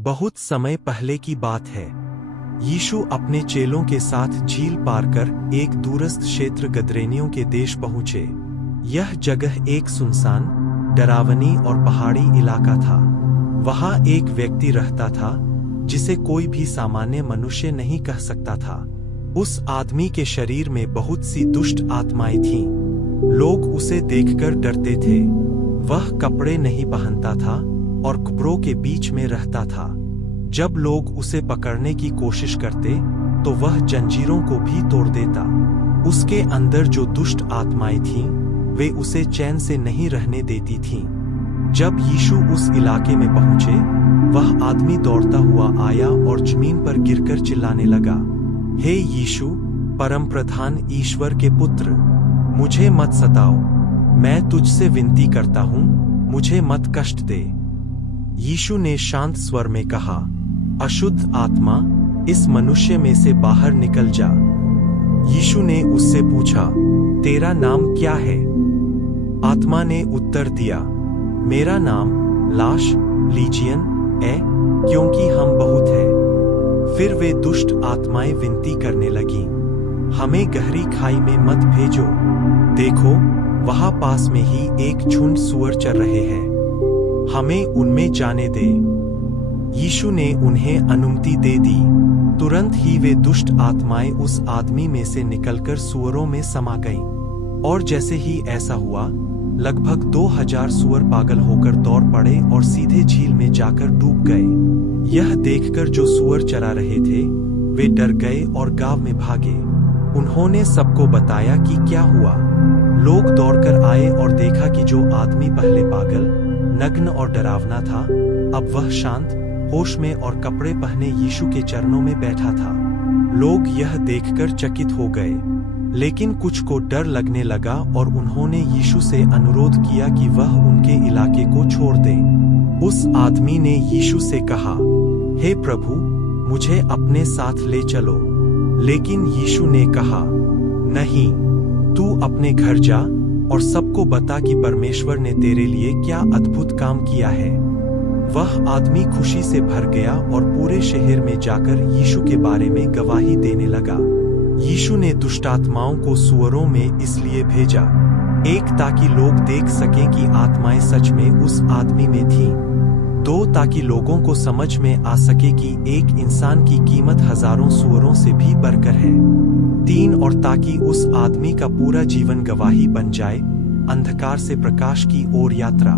बहुत समय पहले की बात है। यीशु अपने चेलों के साथ झील पार कर एक दूरस्थ क्षेत्र गदरेनियों के देश पहुंचे। यह जगह एक सुनसान, डरावनी और पहाड़ी इलाका था। वहां एक व्यक्ति रहता था जिसे कोई भी सामान्य मनुष्य नहीं कह सकता था। उस आदमी के शरीर में बहुत सी दुष्ट आत्माएं थीं। लोग उसे देखकर डरते थे। वह कपड़े नहीं पहनता था और कब्रों के बीच में रहता था। जब लोग उसे पकड़ने की कोशिश करते तो वह जंजीरों को भी तोड़ देता। उसके अंदर जो दुष्ट आत्माएं थीं, वे उसे चैन से नहीं रहने देती थीं। जब यीशु उस इलाके में पहुंचे, वह आदमी दौड़ता हुआ आया और जमीन पर गिरकर चिल्लाने लगा, हे यीशु, परम प्रधान ईश्वर के पुत्र, मुझे मत सताओ। मैं तुझसे विनती करता हूँ, मुझे मत कष्ट दे। यीशु ने शांत स्वर में कहा, अशुद्ध आत्मा, इस मनुष्य में से बाहर निकल जा। यीशु ने उससे पूछा, तेरा नाम क्या है? आत्मा ने उत्तर दिया, मेरा नाम लाश लीजियन है, क्योंकि हम बहुत हैं। फिर वे दुष्ट आत्माएं विनती करने लगीं, हमें गहरी खाई में मत भेजो। देखो, वहां पास में ही एक झुंड सूअर चर रहे हैं, हमें उनमें जाने दे। यीशु ने उन्हें अनुमति दे दी। तुरंत ही वे दुष्ट आत्माएं उस आदमी में से निकलकर सूअरों में समा गईं। और जैसे ही ऐसा हुआ, लगभग 2000 सूअर पागल होकर दौड़ पड़े और सीधे झील में जाकर डूब गए। यह देखकर जो सूअर चरा रहे थे, वे डर गए और गांव में भागे। उन्होंने सबको बताया कि क्या हुआ। लोग दौड़कर आए और देखा कि जो आदमी पहले पागल, नग्न और डरावना था, अब वह शांत, होश में और कपड़े पहने यीशु के चरणों में बैठा था। लोग यह देखकर चकित हो गए, लेकिन कुछ को डर लगने लगा और उन्होंने यीशु से अनुरोध किया कि वह उनके इलाके को छोड़ दे। उस आदमी ने यीशु से कहा, हे प्रभु, मुझे अपने साथ ले चलो। लेकिन यीशु ने कहा, नहीं, तू अपने घर जा और सबको बता कि परमेश्वर ने तेरे लिए क्या अद्भुत काम किया है। वह आदमी खुशी से भर गया और पूरे शहर में जाकर यीशु के बारे में गवाही देने लगा। यीशु ने दुष्टात्माओं को सूअरों में इसलिए भेजा, एक ताकि लोग देख सकें कि आत्माएं सच में उस आदमी में थीं, दो ताकि लोगों को समझ में आ सके कि एक इंसान की कीमत हजारों सूअरों से भी बढ़कर है, तीन और ताकि उस आदमी का पूरा जीवन गवाही बन जाए, अंधकार से प्रकाश की ओर यात्रा।